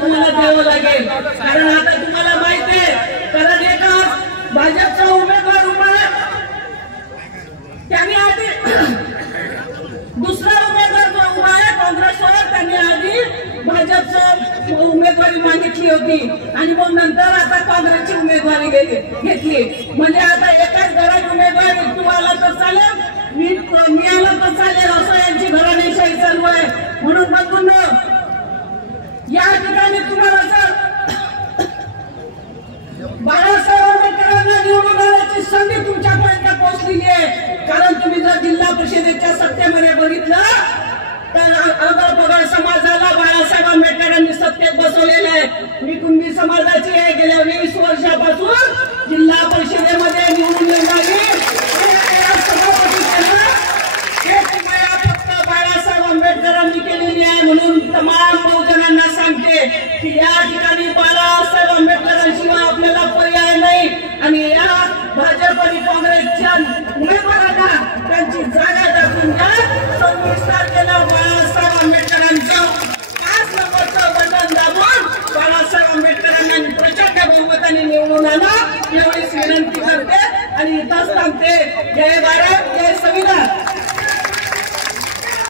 तुम्हाला द्यावं लागेल। कारण आता तुम्हाला माहिती आहे, कारण एका भाजपचा उमेदवार उभा आहे, त्यांनी आधी दुसरा उमेदवार जो उभा आहे काँग्रेसवर, त्यांनी आधी भाजपचं उमेदवारी मागितली होती आणि मग नंतर आता काँग्रेसची उमेदवारी घेतली। म्हणजे आता एकाच घरात उमेदवार तू आला तर चालेल, मी आला तर चालेल, असं यांची घराणेशाही चालू आहे। म्हणून बंधूंनो, या ठिकाणी तुम्हाला जर बाळासाहेब आंबेडकरांना निवडून आण्याची संधी तुमच्यापर्यंत पोहोचलेली आहे। कारण तुम्ही जर जिल्हा परिषदेच्या सत्तेमध्ये बघितलं तर अगल समाजाला बाळासाहेब आंबेडकरांनी सत्तेत बसवलेलं आहे। मी कुणबी समाजाची आहे, गेल्या 20 वर्षापासून जिल्हा परिषदेमध्ये निवडून येणारी फक्त बाळासाहेब आंबेडकरांनी केलेली आहे। म्हणून तमाम बहुजनांना सांगते की या ठिकाणी बाळासाहेब आंबेडकरांशिवाय आपल्याला पर्याय नाही आणि या भाजप आणि काँग्रेसच्या उमेदवारांना त्यांची जागा दाखवून द्या। 26 तारखेला बाळासाहेब आंबेडकरांचं 5 नंबरचं बटन दाबून बाळासाहेब आंबेडकरांना प्रचंड बहुमताने निवडून आणा, एवढीच विनंती करते आणि इथंच थांबते। जय भारत।